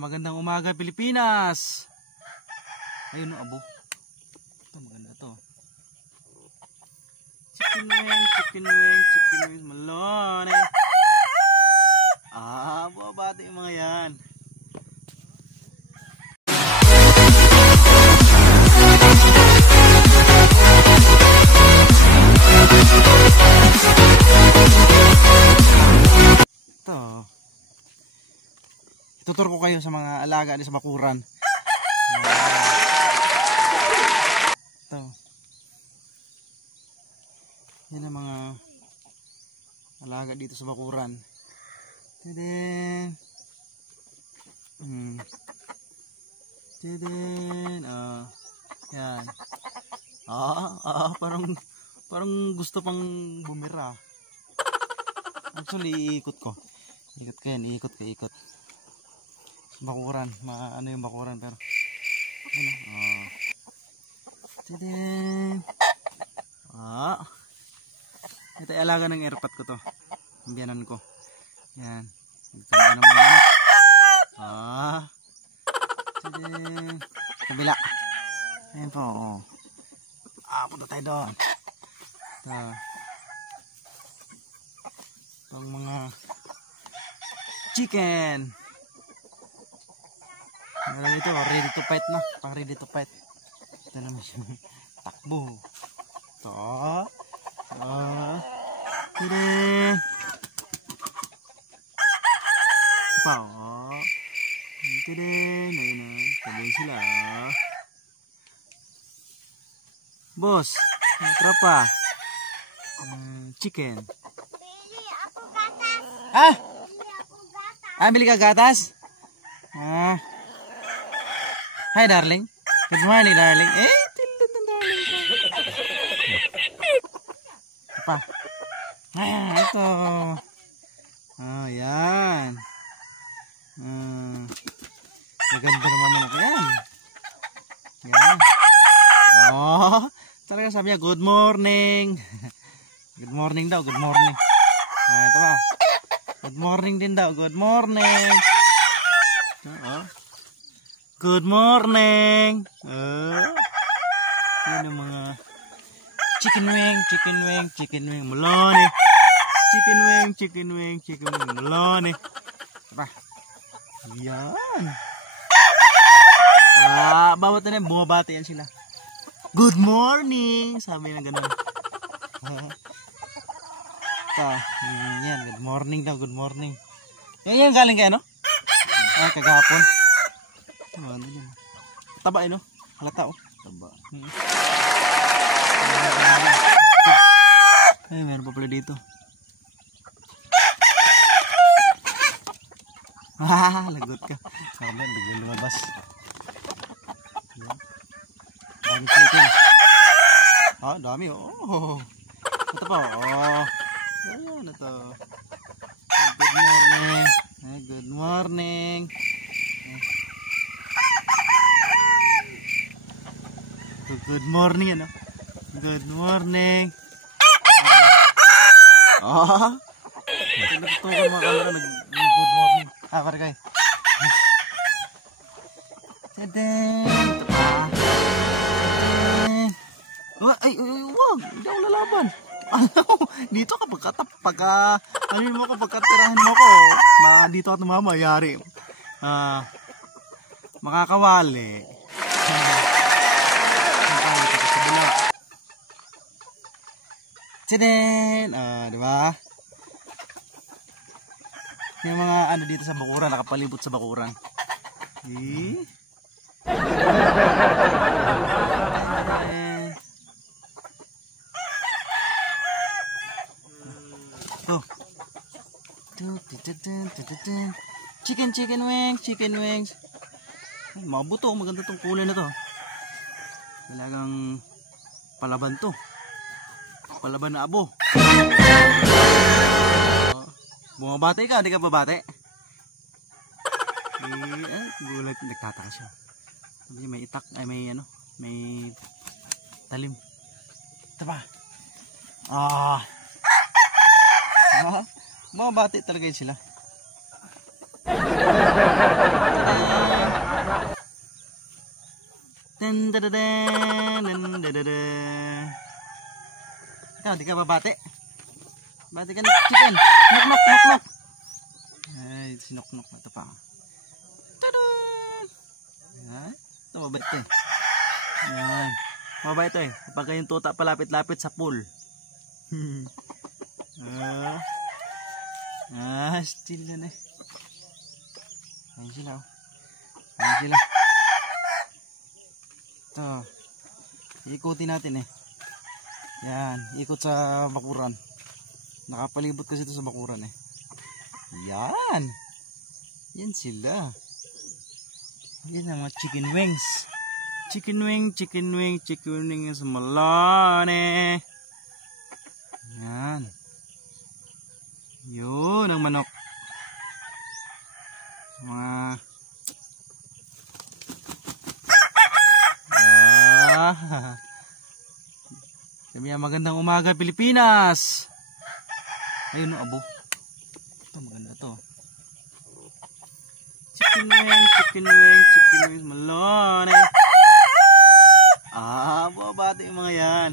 magandang umaga Pilipinas. Ayun o, abo. Ito maganda to. Chicken wing, malone. Babati yung mga yan. Ito. Tutur ko kayo sa mga alaga di sa bakuran. Ito. Yan ang mga alaga dito sa bakuran. Tadin. Tadin. Yan. Parang gusto pang bumira. Actually, iikot ko. Ikot ko yan, ikot. Bakuran, ano yung bakuran pero ano? Tadin. Ito ay alaga ng airpot ko to. Ang biyanan ko. Yan. Nagtanda naman yan. Tadin. Kabila. Ayan po. Punta tayo doon. Ito. Itong mga chicken. Ito, ready to fight na. Pang ready to fight. Ito naman siya. Takbo. Ito. Tadin. Pa, tadin. Ayun na. Tabi sila. Boss. Tropa. Chicken. Bili ako gatas. Bili ako gatas. Bili ka gatas? Hi darling. Good morning darling. Tilden ng darling ko. Apa? Ito. Yan. Maganda naman ako yan. Yan. Talaga sabi niya, good morning. Good morning daw, good morning. Ito ba? Good morning din daw, good morning. Good morning. Yan ang mga chicken wing, malone. Chicken wing, malone. Apa? Yan. Bawat na bumabati yan sila. Good morning. Sabi na ganun. Yan, good morning daw, good morning. Yan galing kayo, no? Kagahapon. Taba no? Halata oh. Taba. Meron pa pala dito. Lagot ka. Sabi, biglang lumabas. Dami chicken. Dami oh. Ito pa oh. Ayan na to. Good morning. Good morning. Good morning ano? Good morning. Nagtutukan mga kamera good morning. Pare kayo. Tadin. Ay, wag. Hindi ako lalaban. Dito ka ano mo ko pagkatirahan mo ko. Dito ka tumamayari. Makakawali. Tadin. Di ba? Yung mga ano dito sa bakuran, nakapalibot sa bakuran. Chicken wings. Mabuto, maganda tong kulay na to. Talagang palaban to. Palaban na abo. Bumabate ka, di ka babate? Gulat, nagtataka siya. Sabi niya may itak, may talim. Ito pa. Bumabate talaga yun sila. Dun, dun, dun, dun, dun, dun, dun. Ikaw, di ka babate? Bate ka ng chicken. Nok, nok, nok, nok. Ay, sinok-nok na ito pa. Tada! Ay, ito mabait ito eh. Yan. Mabait ito eh. Kapag kayong tuta palapit-lapit sa pool. Still yan eh. Ayan sila oh. Ayan sila. Ito. Ikutin natin eh. Yan. Ikot sa bakuran. Nakapalibot kasi ito sa bakuran eh. Yan. Yan sila. Yan ang mga chicken wings. Chicken wing, chicken wing, chicken wing sa Malone. Yan. Yun ang manok. Mga Kami ang magandang umaga Pilipinas. Ayun o abo. Ito maganda to. Chicken wing, chicken wing, chicken wing Malone. Babati yung mga yan.